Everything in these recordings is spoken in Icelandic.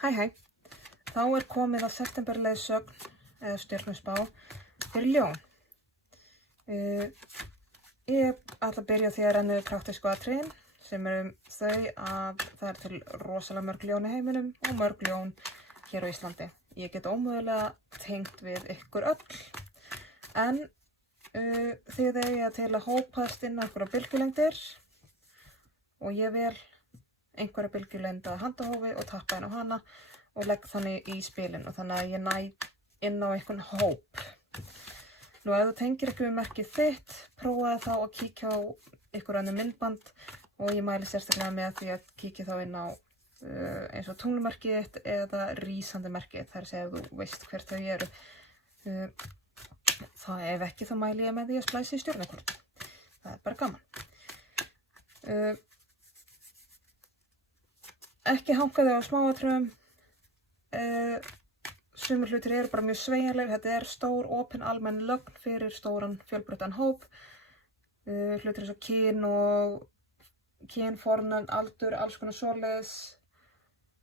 Hæ. Þá komið að septemberleiðsögn eða stjörnuspá fyrir ljón. Ég ætla að byrja á því að renna yfir praktísku atriðin sem þau að það til rosalega mörg ljón í heiminum og mörg ljón hér á Íslandi. Ég get ómögulega tengt við ykkur öll, en þið eiga til að hópast inn á einhverja bylgjulengdir og ég vel einhverja bylgjulengd að handahófi og tappa inn á hana og legg þannig í spilinu, þannig að ég næ inn á einhvern hóp. Nú ef þú tengir ekki við merkið þitt, prófaðu þá að kíkja á ykkur önnur myndband og ég mæli sérstaklega með því að kíkja þá inn á eins og tunglumerkið þitt eða rísandi merkið, þar að segja ef þú veist hvert þau eru. Það ef ekki þá mæli ég með því að splæsa í stjörnukort. Það er bara gaman. Ekki hanga þau á smáatriðum. Sumir hlutir eru bara mjög sveigjanlegir. Þetta stór, opin, almenn lögn fyrir stóran fjölbreyttan hóp. Hlutir eins og kyn, fornöfn, aldur, alls konar svoleiðis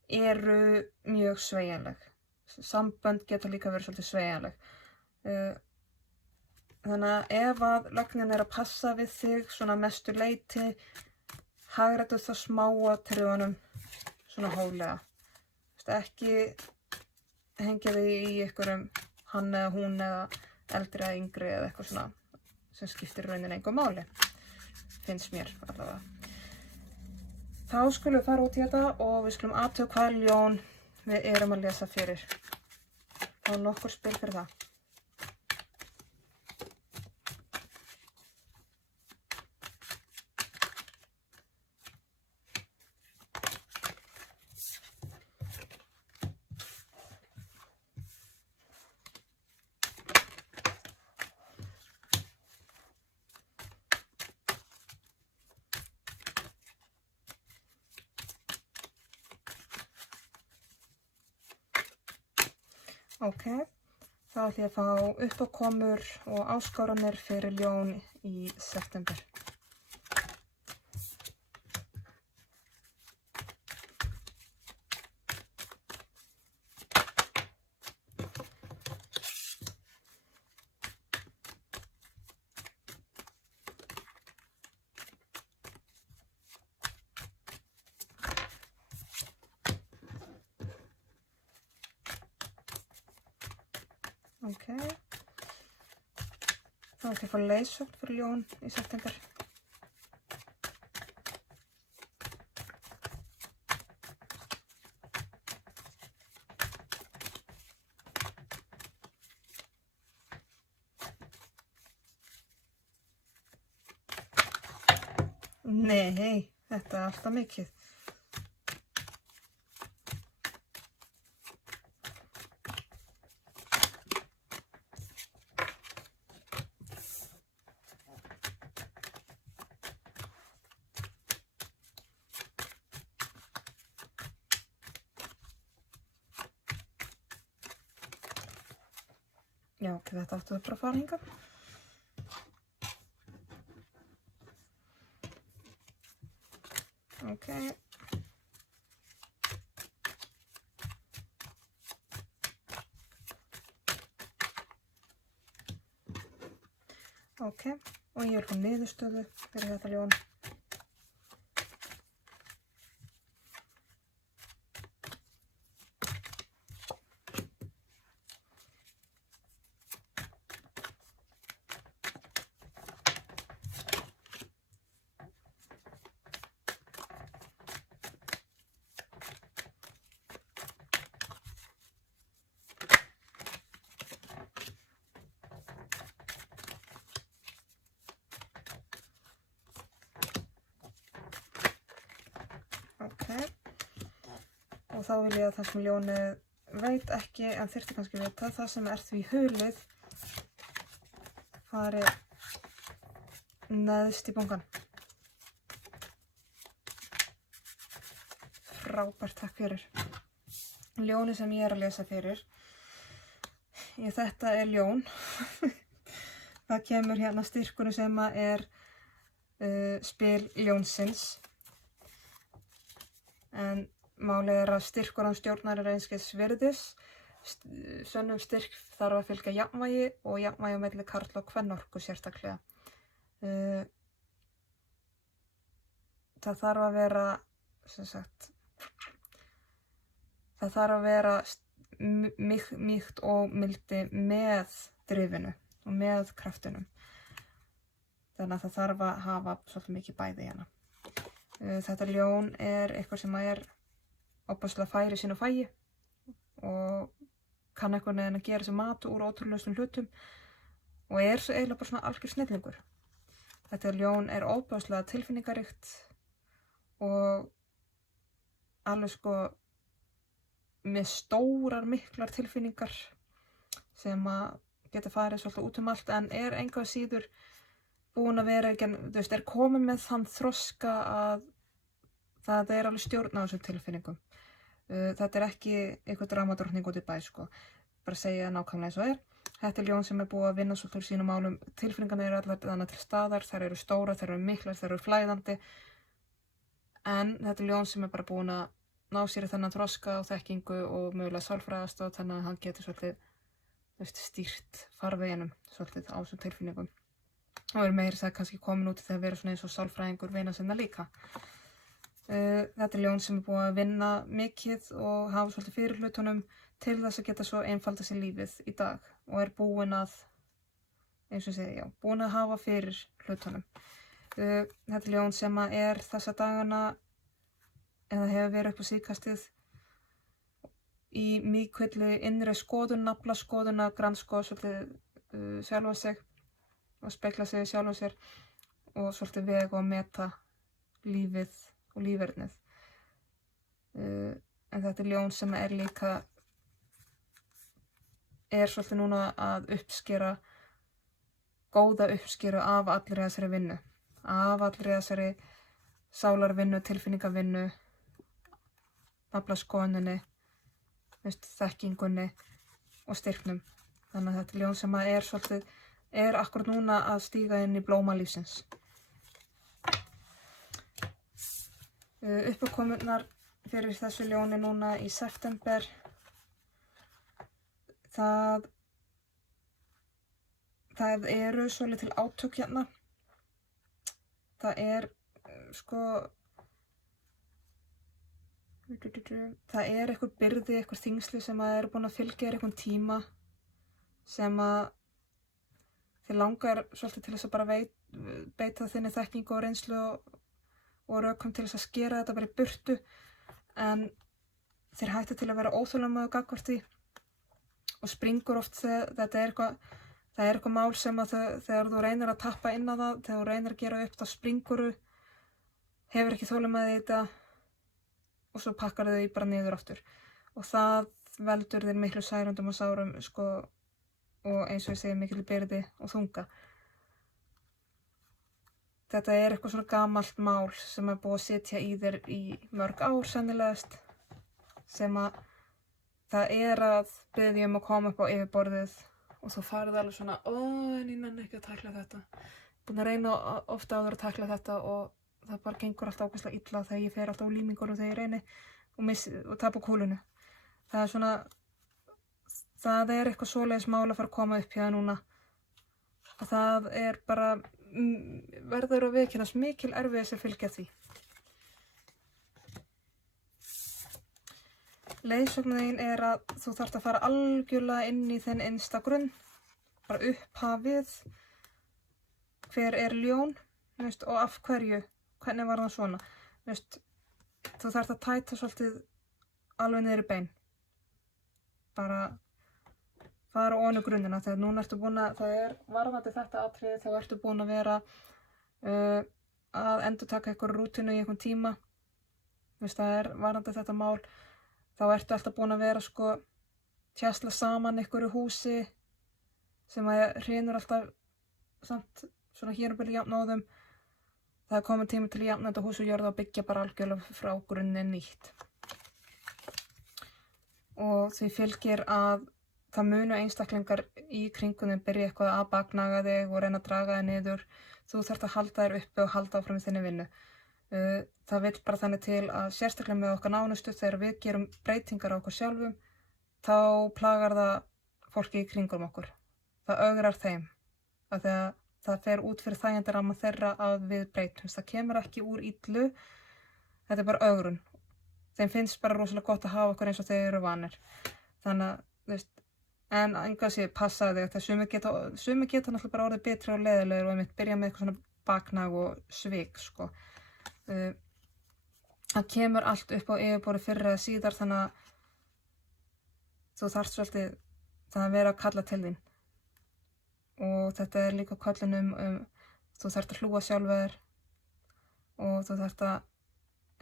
eru mjög sveigjanleg. Sambönd geta líka verið svolítið sveigjanleg. Þannig að ef að lögnin að passa við þig svona mestu leyti, hagræddu þá smáatriðunum svona hóflega. Ekki hengja þig í einhverjum hann eða hún eða eldri eða yngri eða eitthvað svona sem skiptir rauninni engu máli. Finnst mér allavega. Þá skulum við fara út í þetta og við skulum athuga hvaða ljón við erum að lesa fyrir. Þá nokkur spil fyrir það. Ok, þá ætlum ég að fá uppákomur og áskoranir fyrir ljón í september. Ok, þá ætlum ég að fá leiðsögn fyrir ljón í september. Nei, þetta alltaf mikið. Já, ok, þetta áttu bara að fara hingað. Ok. Ok, og ég vil fá niðurstöðu fyrir þetta ljón. Ok, og þá vil ég að það sem ljónið veit ekki, en þyrfti kannski vita, það sem því hulið fari neðst í bunkan. Frábært, takk fyrir. Ljónið sem ég að lesa fyrir, þetta ljón. Það kemur hérna styrkunum sem spil ljónsins. En Málið að styrkur án stjórnar einskis virðis. Sönnum styrk þarf að fylgja jafnvægi og jafnvægi á milli karla og kvennorku sérstaklega. Það þarf að vera, það þarf að vera mýkt og mildi með drifinu og með kraftinum. Þannig að það þarf að hafa svolítið mikið bæði í hana. Þetta ljón eitthvað sem er opaslega færi sínu fæi og kann einhvern veginn að gera sér mat úr ótrúlegustum hlutum og svo eiginlega bara svona algjör snillingur. Þetta ljón opaslega tilfinningaríkt og alveg með stórar miklar tilfinningar sem að geta farið svolítið út allt en engu að síður búin að vera komið með þann þroska að það alveg stjórn á þessum tilfinningum. Þetta ekki eitthvað dramadrottning út í bæ, bara segja nákvæmlega eins og Þetta ljón sem búið að vinna svolítið úr sínum málum. Tilfinningarnar allar þannig til staðar, þær eru stórar, þær eru miklar, þær eru flæðandi. En þetta ljón sem bara búin að ná sér í þennan þroska og þekkingu og mögulega sálfræðastoð þannig að hann getur svolítið stýrt farveginum svolítið á þessum tilfinningum. Og meira það kannski komin út þegar vera svona eins og sálfræðingur vina sinna líka. Þetta ljón sem búið að vinna mikið og hafa svolítið fyrir hlutunum til þess að geta svo einfalda sér lífið í dag og búin að, eins og segi, búin að hafa fyrir hlutunum. Þetta ljón sem þessa dagana eða hefur verið upp á síðkastið í mikilli innri skoðun, naflaskoðun að grannskoða svolítið sjálfa sig og spegla sig sjálfa sér og svolítið vega og meta lífið og lífernið. En þetta ljón sem líka svolítið núna að uppskera, góða uppskeru af allri þessari vinnu. Af allri þessari sálarvinnu, tilfinningavinnu, naflaskoðuninni, þekkingunni og styrknum. Þannig að þetta ljón sem svolítið, akkurat núna að stíga inn í blóma lífsins. Uppákomurnar fyrir þessu ljóni núna í september, það eru svolítil átök hérna. Það eitthvað byrði, eitthvað þyngsli sem eru búin að fylgja eitthvað tíma sem að þið langar svolítið til þess að bara beita þinni þekkingu og reynslu og rökum til þess að skera þetta bara í burtu en þeir hættu til að vera óþolinmóðir gagnvart því og springur oft þegar það eitthvað mál sem að þegar þú reynir að tappa inn á það, þegar þú reynir að gera upp þá springuru, hefur ekki þolinmæði í þetta og svo pakkar þau bara niður aftur og það veldur þér miklu særundum og sárum og eins og ég segi miklu byrði og þunga. Þetta eitthvað svona gamalt mál sem búið að sitja í þér í mörg ár sennilegast sem að það að biðja að koma upp á yfirborðið og þú farið alveg svona en ég nenni ekki að tækla þetta. Búin að reyna ofta áður að tækla þetta og það bara gengur alltaf ákvæmstlega illa þegar ég fer alltaf á límingur og þegar ég reyni og tapa kúlunu. Það svona, það eitthvað svoleiðis mál að fara að koma upp hjá núna. Og það bara verður að viðurkennast mikil erfiði sem fylgja því. Leiðsögnin þín að þú þarft að fara algjörlega inn í þinn innsta grunn, bara upphafið, hver ljón, og af hverju, hvernig var það svona. Þú þarft að tæta svolítið alveg niður í bein. Bara fara ofan í grunnina þegar núna ertu búin að, það varðandi þetta atriði þegar ertu búin að vera að endurtaka eitthvað rútínu í einhvern tíma. Það varðandi þetta mál, þá ertu alltaf búin að vera tjasla saman einhverju húsi sem hrynur alltaf samt svona hér og byrja jafnóðum. Það komið tími til að jafna þetta hús og jörð og byggja bara algjörlega frá grunni nýtt. Og því fylgir að það munu einstaklingar í kringunum byrja eitthvað að baknaga þig og reyna að draga þig niður. Þú þarft að halda þér uppi og halda áfram í þinni vinnu. Það vill bara þannig til að sérstaklega með okkar nánustu þegar við gerum breytingar á okkur sjálfum, þá plagar það fólki í kringum okkur. Það ögrar þeim, af því að það fer út fyrir þægindaramma þeirra að við breytumst. Það kemur ekki úr illu, þetta er bara ögrun. Þeim finnst bara rosalega gott að hafa okkur eins og þeir eru vanir. Þannig að, þú veist, en enga sé passaði þig, þegar sumir geta náttúrulega bara orðið betri og leiðilegir og einmitt byrja með eitthvað svona baknag og svik, sko. Það kemur allt upp á yfirborðið fyrr eða síðar, þannig að þú þarft svolítið það að vera að kalla til þín. Og þetta er líka köllun þú þarft að hlúa sjálfa þér og þú þarft að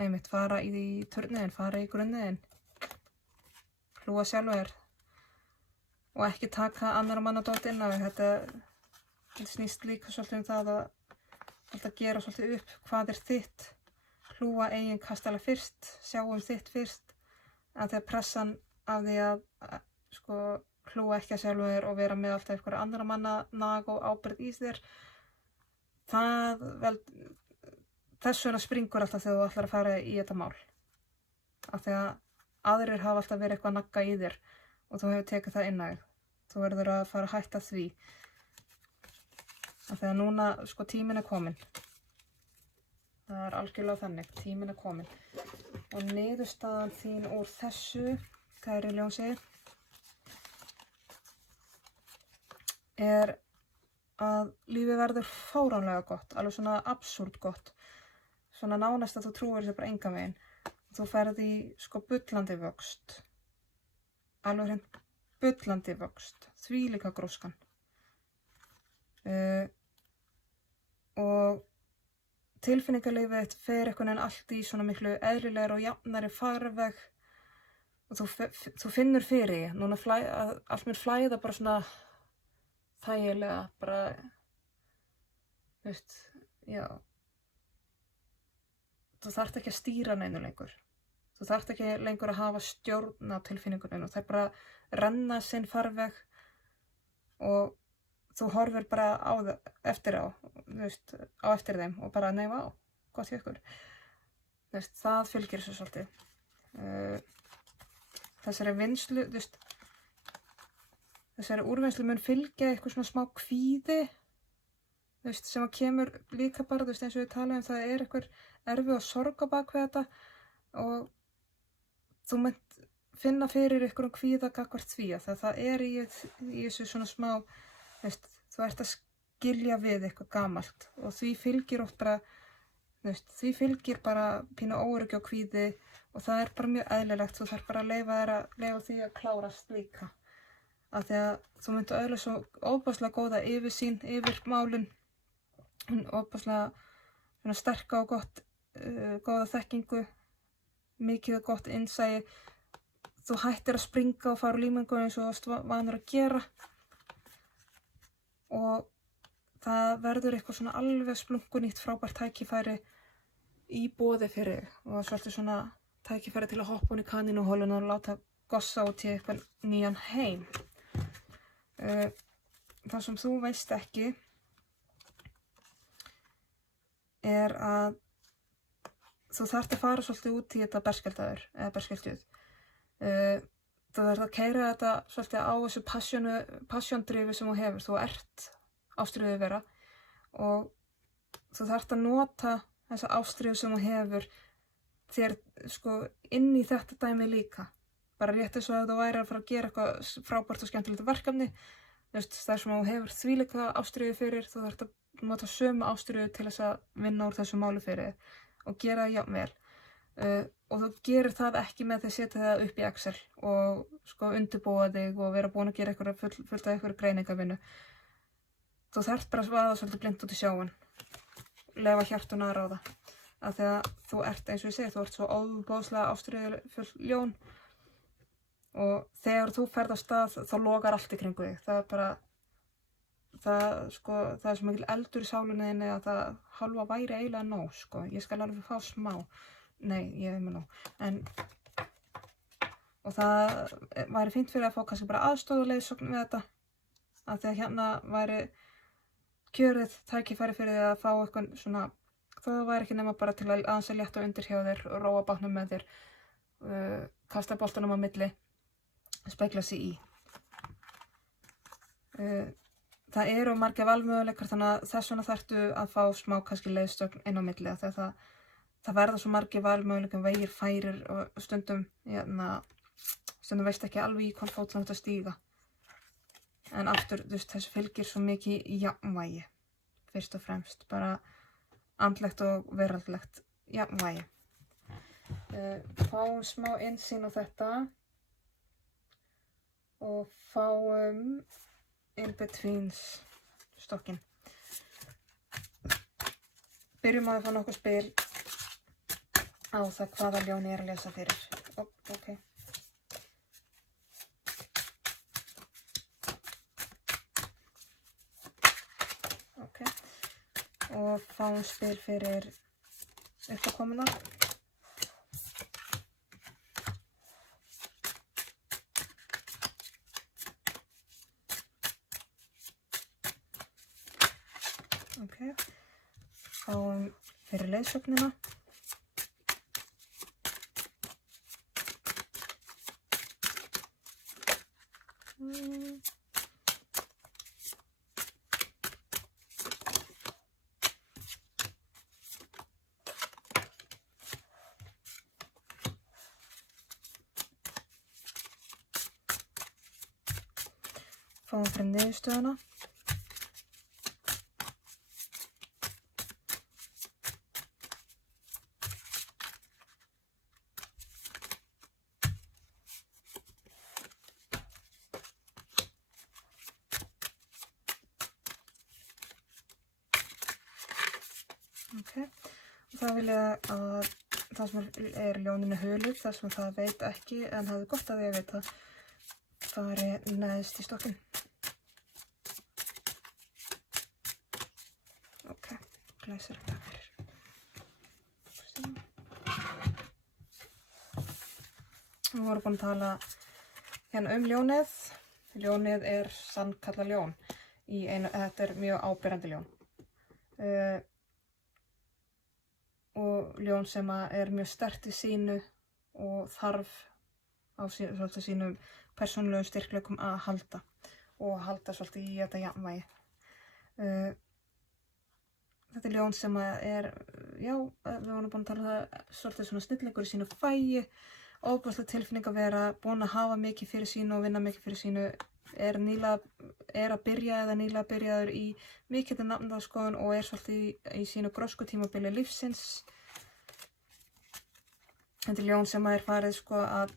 einmitt fara í turniðin, fara í grunniðin, hlúa sjálfa þér og ekki taka annarra manna dót inn á þig. Þetta snýst líka svolítið það að gera svolítið upp hvað er þitt, hlúa eigin kastala fyrst, sjá þitt fyrst, að þegar pressan af því að sko hlúa ekki að sjálfu þér og vera með alltaf einhverja annarra manna nag og ábyrgð í þér, þess vegna springur alltaf þegar þú ætlar að fara í þetta mál. Af því að aðrir hafa alltaf verið eitthvað að nagga í þér og þú hefur tekið það inn á þig. Þú verður að fara að hætta því. Af því að núna, sko, tíminn er kominn. Það er algjörlega þannig, tíminn er kominn. Og niðurstaðan þín úr þessu, kæri ljósi, er að lífið verður fáránlega gott, alveg svona absúrt gott. Svona nánast að þú trúir þessu bara engan veginn. Þú ferð í sko bullandi vöxt. Alveg hreint bullandi vöxt. Þvílíka gróskan. Og tilfinningalífið þitt fer einhvern veginn allt í svona miklu eðlilegri og jafnari farveg. Og þú finnur fyrir því. Núna allt mér flæða bara svona þægilega, bara, veist, já. Þú þarft ekki að stýra neinu lengur. Þú þarft ekki lengur að hafa stjórn á tilfinningunum og það er bara að renna sinn farveg og þú horfir bara á eftir þeim og bara neyfa á, gott hjá ykkur. Það fylgir þessu svolítið. Þessari vinslu, þessari úrvinnslu mun fylgja eitthvað svona smá kvíði, sem að kemur líka bara, eins og við talaðum, það er eitthvað erfið og sorg á bak við þetta og þú munt finna fyrir einhverjum kvíða gagnvart því að það er í þessu svona smá, þú ert að skilja við eitthvað gamalt og því fylgir oft bara, því fylgir bara pínu óöryggi og kvíði og það er bara mjög eðlilegt, þú þarf bara að leyfa því að klárast líka. Af því að þú myndir öðla svo óbáslega góða yfirsýn yfir málin, óbáslega sterka og góða þekkingu, mikið og gott innsæi. Þú hættir að springa og fara úr límingu eins og þú vanur að gera og það verður eitthvað svona alveg splunkunýtt frábært tækifæri í boði fyrir þig og svolítið svona tækifæri til að hoppa hún í kanínuholuna og láta gossa út í eitthvað nýjan heim. Það sem þú veist ekki er að þú þarft að fara svolítið út í þetta berskjaldaður eða berskjaldjuð. Þú þarft að keyra þetta svolítið á þessu passion-drifi sem þú hefur. Þú ert ástríðu vera og þú þarft að nota þessa ástríðu sem þú hefur þér sko inn í þetta dæmi líka. Bara rétt eins og að þú væri að fara að gera eitthvað frábært og skemmtilegt verkefni. Það sem þú hefur þvílíka ástríðu fyrir, þú þarft að nota sömu ástríðu til þess að vinna úr þessu máli fyrir þig og gera það jafn vel. Og þú gerir það ekki með því að setja það upp í Excel og sko undirbúa þig og vera búin að gera fullt af einhverju greiningavinnu. Þú þarft bara að vaða svolítið blint út í sjáin, leyfa hjartanu að ráða. Af því að þú ert, eins og ég segi, þú ert svo óbóðslega ástríðufull ljón og þegar þú ferð af stað þá logar allt í kringu þig. Það er bara, það er svo mikil eldur í sálinni þinni að það hálfa væri eiginlega nóg, sko. Ég skal alveg fá smá. Nei, ég hef með nóg. Og það væri fínt fyrir að fá kannski bara aðstoðarleiðsögn við þetta. Af því að hérna væri kjörið tækifæri fyrir því að fá eitthvað svona þó það væri ekki nema bara til að aðeins að létta undir hjá þér og róa bátnum með þér, kasta boltanum á milli, spegla sig í. Það eru margir valmöguleikar þannig að þess vegna þarftu að fá smá kannski leiðsögn inn á milli þegar það verða svo margir valmöguleikar, vegir færir og stundum veist ekki alveg í hvern fót þú átt að stíga. En aftur, þessu fylgir svo mikið jafnvægi, fyrst og fremst, bara andlegt og veraldlegt jafnvægi. Fáum smá innsýn á þetta og fáum in-betweens stokkinn. Byrjum að fá nokkuð spil á það hvaða ljón ég að lesa fyrir. Ok. Og fáum spil fyrir uppákomuna. Ok. Fáum fyrir leiðsögnina. Fáum fyrir niðurstöðuna. Okay. Og það vil ég að það sem er ljóninu hulið, það sem það veit ekki en hefði gott að ég vita, fari neðst í stokkinn. Ok, glæsilegt það fyrir. Við vorum búin að tala hérna ljónið. Ljónið er sannkallað ljón. Þetta er mjög áberandi ljón. Og ljón sem er mjög sterkt í sínu og þarf á sínum persónulegu styrkleikum að halda og halda svolítið í þetta jafnvægi. Þetta er ljón sem við vorum búin að tala svolítið svona snillingur í sínu fæi, ofboðsleg tilfinning að vera búin að hafa mikið fyrir sínu og vinna mikið fyrir sínu, er að byrja eða nýlega byrjaður í mikilli nafndaskoðun og er svolítið í sínu gróskutímabili lífsins. Þetta er ljón sem er farið að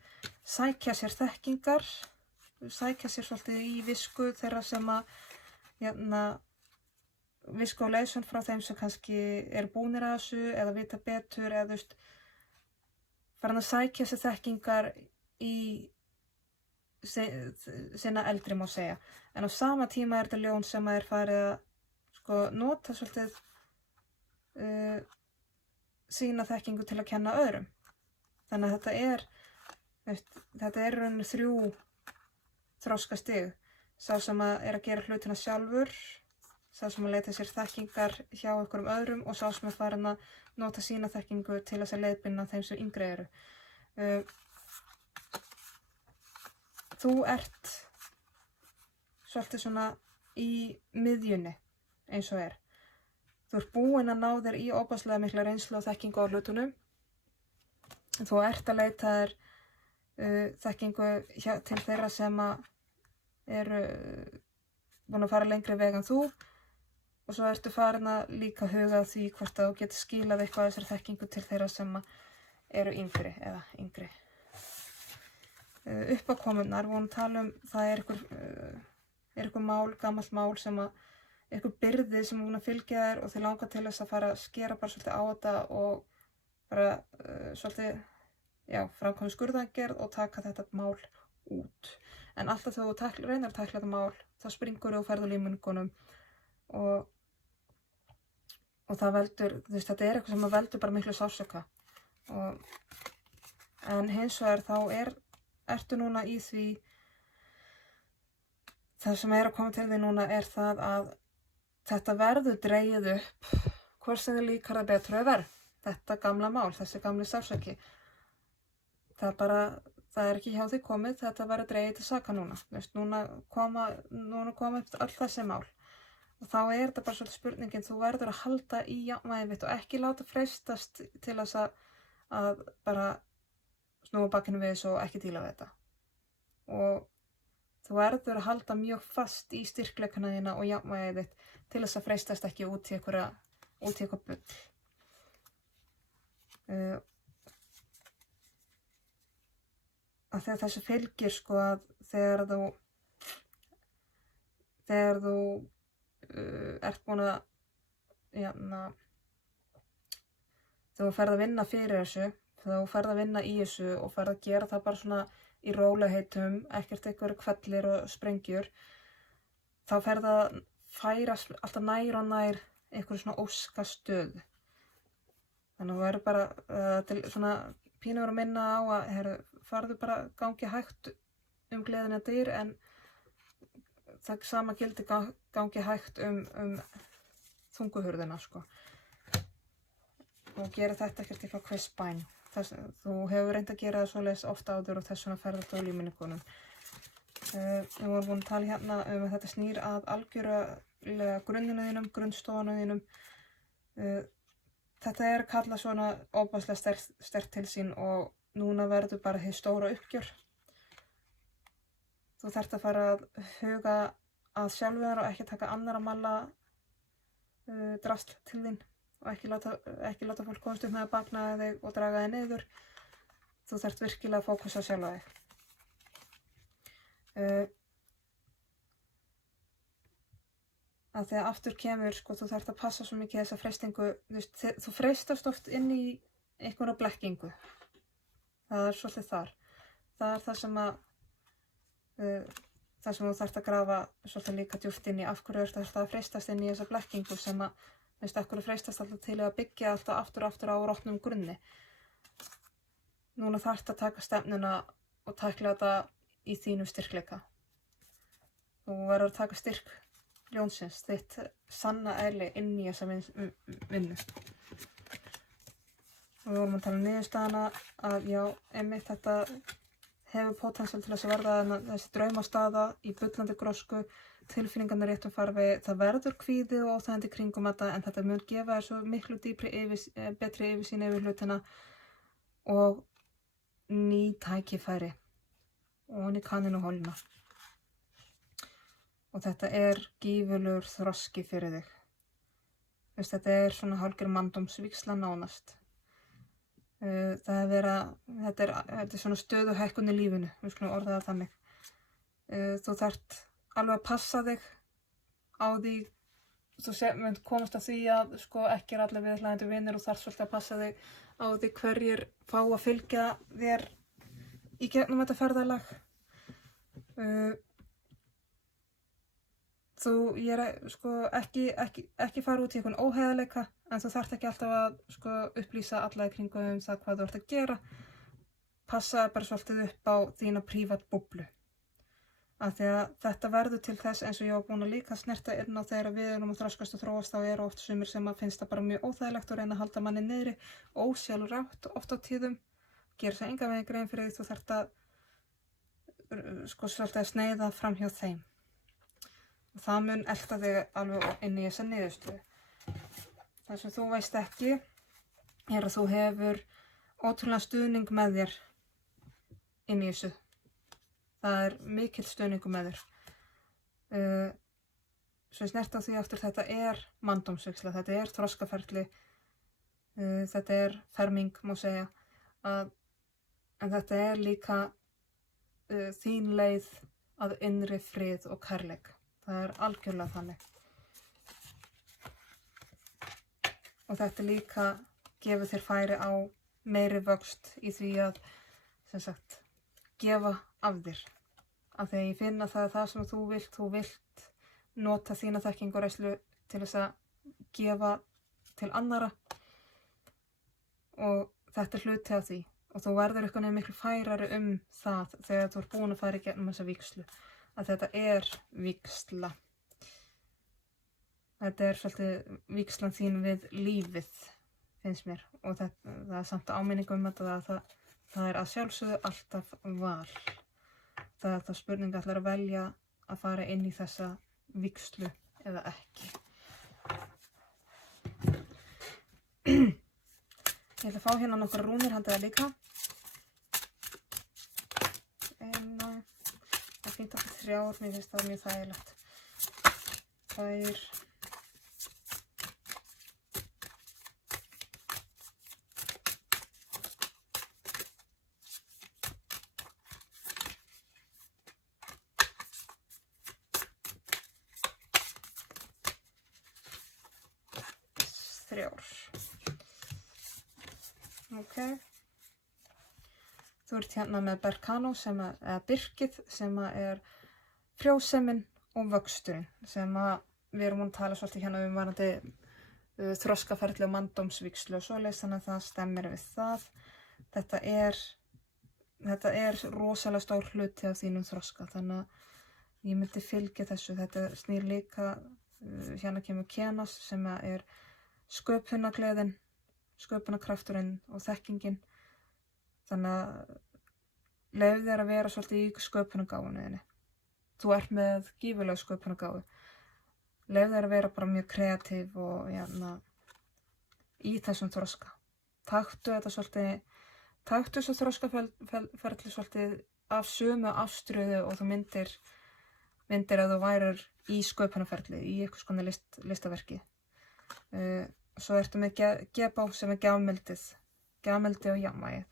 sækja sér þekkingar, sækja sér svolítið í visku þeirra sem visku og leiðsögn frá þeim sem kannski eru búnir að þessu eða vita betur eða farin að sækja sér þekkingar í sinna eldri má segja. En á sama tíma er þetta ljón sem er farið að nota svolítið sína þekkingu til að kenna öðrum. Þannig að þetta er rauninni 3 þroskastig. Sá sem er að gera hlutina sjálfur, sá sem að leita sér þekkingar hjá einhverjum öðrum og sá sem er farin að nota sína þekkingu til að leiðbeina þeim sem yngri eru. Þú ert svolítið svona í miðjunni eins og er. Þú ert búinn að ná þér í ofboðslega mikla reynslu og þekkingu á hlutunum. Þú ert að leita þér þekkingu til þeirra sem eru búin að fara lengri veg en þú og svo ertu farin að líka huga á því hvort þú getur skilað eitthvað af þessari þekkingu til þeirra sem eru yngri eða yngri. Uppákomurnar, við vorum að tala það er einhver mál, gamalt mál einhver byrði sem búin að fylgja þér og þið langar til þess að fara að skera bara svolítið á þetta og bara svolítið, framkvæma skurðaðgerð og taka þetta mál út. En alltaf þegar þú reynir að tækla þetta mál, þá springur þú og ferð á lífmungunum og það veldur, þetta er eitthvað sem veldur bara miklu sársauka. En hins vegar þá ertu núna í því, það sem er að koma til því núna er það að þetta verður dregið upp hvort sem þið líkar það betur eða verr. Þetta gamla mál, þessi gamli sársauki. Það er ekki hjá því komið, þetta verður dregið til saka núna. Núna koma upp öll þessi mál. Og þá er þetta bara svolítið spurningin, þú verður að halda í jafnvægið þitt og ekki láta freistast til þess að bara snúa bakinu við þessu og ekki díla við þetta. Og þú verður að halda mjög fast í styrkleikana þína og jafnvægið þitt til þess að freistast ekki út í eitthvað bull. Að þegar þessu fylgir sko að þegar þú ert búin að þegar þú ferð að vinna fyrir þessu, þegar þú ferð að vinna í þessu og ferð að gera það bara svona í rólegheitum, ekkert einhverju kvellir og sprengjur, þá ferð að færast alltaf nær og nær einhverju svona óskastöðu. Þannig að þú verður bara til svona pínu verið að minna á að farðu bara gangi hægt gleðina dyr en það sama gildi gangi hægt þunguhurðina sko. Og gera þetta ekkert eitthvað hvissbæn. Þú hefur reynt að gera það svoleiðis ofta áður og þess vegna ferð þetta á lífminningunum. Við vorum búin að tala hérna að þetta snýr að algjörlega grunninu þínum, grunnstofunum þínum. Þetta er kallað svona óbærslega sterkt til sín og núna verður bara hið stóra uppgjör. Þú þarft að fara að huga að sjálfu þér og ekki taka annarra malla drasl til þín og ekki láta fólk komast upp með að bakna þig og draga þig niður. Þú þarft virkilega að fókusa sjálfa þig. Að þegar aftur kemur, sko, þú þarft að passa svo mikið þessa freistingu, þú freistast oft inn í einhverja blekkingu. Það er svolítið þar. Það er það sem þú þarft að grafa svolítið líka djúpt inn í. Af hverju ertu alltaf að freistast inn í þessa blekkingu sem af hverju freistast alltaf til að byggja alltaf aftur á rotnum grunni. Núna þarft að taka stefnuna og tækla þetta í þínum styrkleika. Þú verður að taka styrk ljónsins, þitt sanna eðli inn í þessa vinnu. Og við vorum að tala niðurstaðana að já, einmitt þetta hefur potensiál til þess að verða þessi draumastaða í bullandi grósku, tilfinningarnar réttum farvegi, það verður kvíði og óþægindi kringum þetta en þetta mun gefa þér svo miklu betri yfirsýn yfir hlutina og ný tækifæri og ný kanínuholna. Og þetta er gífurlegur þroski fyrir þig. Þetta er svona hálfgerð manndómsvígsla nánast. Þetta er svona stöðuhækkun í lífinu, við skulum orða það þannig. Þú þarft alveg að passa þig á því, þú munt komast að því að sko ekki er allir viðhlæðandi vinir og þarft svolítið að passa þig á því hverjir fá að fylgja þér í gegnum þetta ferðalag. Ég er sko ekki fara út í einhvern óheiðarleika en þú þarft ekki alltaf að sko upplýsa alla í kringum það hvað þú ert að gera. Passa bara svolítið upp á þína prívat búblu. Af því að þetta verður til þess eins og ég var búin að líka snerta inn á þegar við erum að þroskast og þróast þá eru oft sumir sem að finnst það bara mjög óþægilegt og reyna að halda manni niðri ósjálfrátt oft á tíðum. Gera svo engan veginn grein fyrir því þú þarft að sko svolítið að sneiða fram hjá þeim. Og það mun elta þig alveg inn í þessa niðurstöðu. Það sem þú veist ekki er að þú hefur ótrúlega stuðning með þér inn í þessu. Það er mikill stuðningur með þér. Svo ég snert á því aftur, þetta er manndómsvígsla, þetta er þroskaferli, þetta er ferming má segja, en þetta er líka þín leið að innri frið og kærleik. Það er algjörlega þannig. Og þetta líka gefur þér færi á meiri vöxt í því að, sem sagt, gefa af þér. Af því að ég finn að það er það sem þú vilt nota þína þekkingu og reynslu til þess að gefa til annara. Og þetta er hluti af því. Og þú verður eitthvað miklu færari það þegar þú ert búin að fara í gegnum þessa vígslu. Að þetta er vígsla. Þetta er svolítið vígslan þín við lífið, finnst mér. Og það er samt áminning þetta að það er að sjálfsögðu alltaf val. Það er það spurning allar að velja að fara inn í þessa vígslu eða ekki. Ég ætla að fá hérna nokkra rúnir handa það líka. Það fínt okkur 3, mér finnst það mjög þægilegt. 2. 3. Ok. Þú ert hérna með Berkano eða Birkið sem er frjósemin og vöxturinn sem við erum að tala svolítið hérna varðandi þroskaferli og manndómsvígslu og svoleiðis, þannig að það stemmir við það. Þetta er rosalega stór hluti af þínum þroska, þannig að ég myndi fylgja þessu. Þetta snýr líka, hérna kemur Kenas sem er sköpunargleðin, sköpunarkrafturinn og þekkingin. Þannig að leyfðu þér að vera svolítið í sköpunargáfunni þinni. Þú ert með gífurlega sköpunargáfu. Leyfðu þér að vera bara mjög kreatív og í þessum þroska. Taktu þessu þroskaferli svolítið af sömu ástríðu og þú myndir að þú værir í sköpunarferli, í einhvers konar listaverki. Svo ertu með gebá sem er gjafmildi og jafnvægið.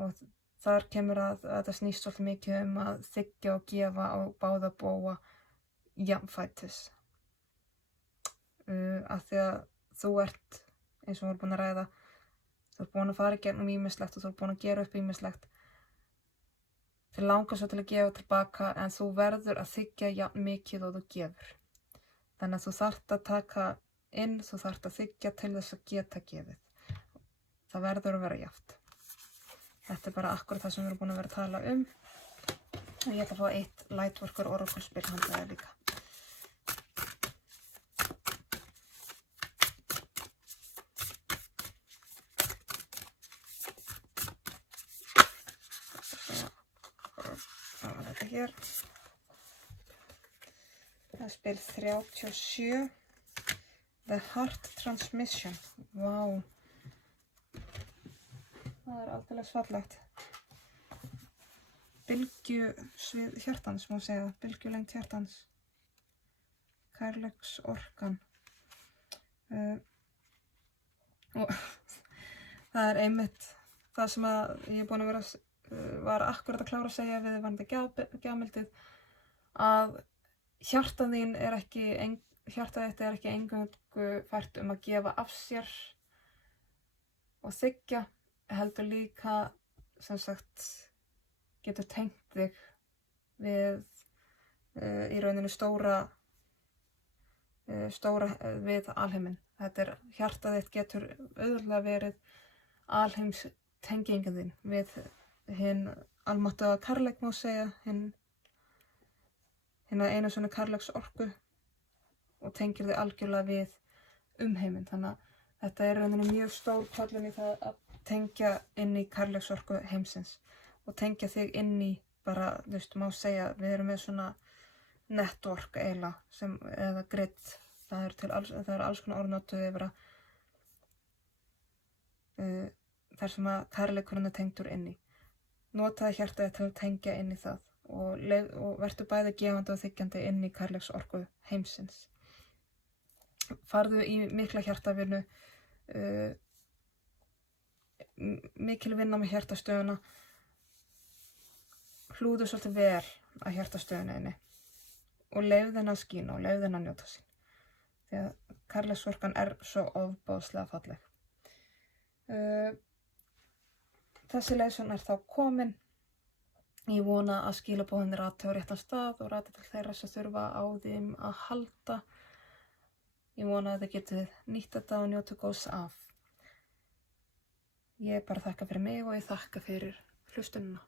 Og þar kemur að þetta snýst svolítið mikið að þiggja og gefa á báða bóga jafnfætis. Af því að þú ert, eins og við erum búin að ræða, þú ert búin að fara í gegnum ýmislegt og þú ert búin að gera upp ýmislegt. Þið langar svo til að gefa tilbaka en þú verður að þiggja jafn mikið og þú gefur. Þannig að þú þarft að taka inn, þú þarft að þiggja til þess að geta gefið. Það verður að vera jafnt. Þetta er bara akkurat það sem við erum búin að vera að tala um. Og ég ætla að fá 1 Lightworker Oracle spil handa það líka. Það var þetta hér. Það er spil 37. The Heart Transmission. Vá. Það er aldeilis fallegt. Bylgjusvið hjartans, má segja. Bylgjulengd hjartans. Kærleiksorkan. Og það er einmitt það sem ég er búin að var akkurat að klára að segja við varðandi gjafmildið, að hjartað þitt er ekki eingöngu fært að gefa af sér og þiggja, heldur líka, sem sagt, getur tengt þig við í rauninu stóra við alheiminn. Hjartað þitt getur auðvitað verið alheims tengingin þín við hinn almáttuga kærleik, má segja, hina einu svona kærleiksorku og tengir þig algjörlega við umheiminn. Þannig að þetta er rauninu mjög stór pallun í það að tengja inn í kærleiksorku heimsins og tengja þig inn í bara, þú veist, má segja, við erum með svona network eiginlega, eða grid, það er alls konar orð notuð yfir þar sem að kærleikurinn er tengdur inn í. Notaðu hjartað til að tengja inn í það og vertu bæði gefandi og þiggjandi inn í kærleiksorku heimsins. Farðu í mikla hjartavinnu, mikil vinna með hjartastöðuna, hlúðu svolítið vel að hjartastöðunni og leyfðu henni að skína og leyfðu henni að njóta sín. Því að kærleiksorkan er svo ofboðslega falleg. Þessi leiðsjón er þá komin. Ég vona að skilaboðin rati á réttan stað og rati til þeirra sem þurfa á þeim að halda. Ég vona að þið getið nýtt þetta og njóta góðs af. Ég bara þakka fyrir mig og ég þakka fyrir hlustunina.